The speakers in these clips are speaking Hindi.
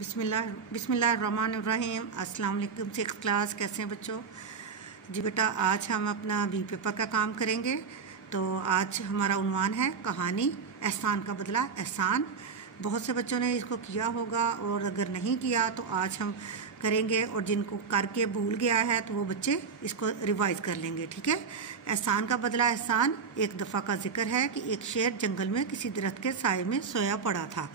बिस्मिल्लाहिर्रहमानिर्रहीम। अस्सलाम वालेकुम। 6th क्लास, कैसे हैं बच्चों? जी बेटा, आज हम अपना बी पेपर का काम करेंगे। तो आज हमारा उन्वान है कहानी एहसान का बदला एहसान। बहुत से बच्चों ने इसको किया होगा और अगर नहीं किया तो आज हम करेंगे, और जिनको करके भूल गया है तो वो बच्चे इसको रिवाइज़ कर लेंगे। ठीक है। एहसान का बदला एहसान। एक दफ़ा का जिक्र है कि एक शेर जंगल में किसी दरख्त के साए में सोया पड़ा था।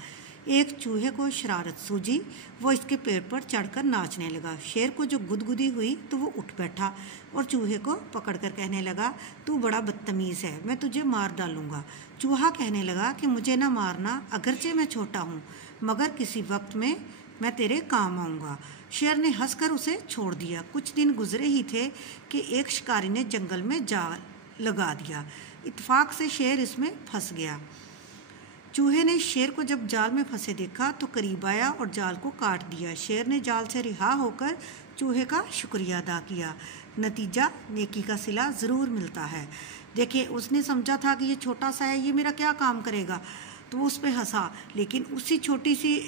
एक चूहे को शरारत सूझी, वो इसके पेड़ पर चढ़कर नाचने लगा। शेर को जो गुदगुदी हुई तो वो उठ बैठा और चूहे को पकड़कर कहने लगा, तू बड़ा बदतमीज़ है, मैं तुझे मार डालूंगा। चूहा कहने लगा कि मुझे ना मारना, अगरचे मैं छोटा हूँ मगर किसी वक्त में मैं तेरे काम आऊँगा। शेर ने हंसकर उसे छोड़ दिया। कुछ दिन गुजरे ही थे कि एक शिकारी ने जंगल में जाल लगा दिया। इत्तेफाक से शेर इसमें फंस गया। चूहे ने शेर को जब जाल में फंसे देखा तो करीब आया और जाल को काट दिया। शेर ने जाल से रिहा होकर चूहे का शुक्रिया अदा किया। नतीजा, नेकी का सिला ज़रूर मिलता है। देखिए, उसने समझा था कि ये छोटा सा है, ये मेरा क्या काम करेगा, तो वो उस पर हंसा। लेकिन उसी छोटी सी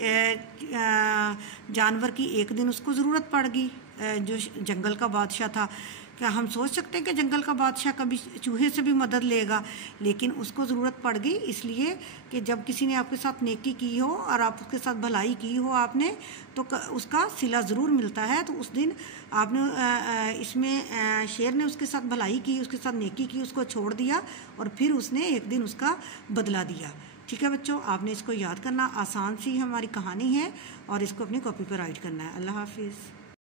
जानवर की एक दिन उसको ज़रूरत पड़ गई। जो जंगल का बादशाह था, क्या हम सोच सकते हैं कि जंगल का बादशाह कभी चूहे से भी मदद लेगा? लेकिन उसको ज़रूरत पड़ गई, इसलिए कि जब किसी ने आपके साथ नेकी की हो और आप उसके साथ भलाई की हो आपने, तो उसका सिला ज़रूर मिलता है। तो उस दिन आपने इसमें शेर ने उसके साथ भलाई की, उसके साथ नेकी की, उसको छोड़ दिया और फिर उसने एक दिन उसका बदला दिया। ठीक है बच्चों, आपने इसको याद करना। आसान सी हमारी कहानी है और इसको अपनी कॉपी पर राइट करना है। अल्लाह हाफिज़।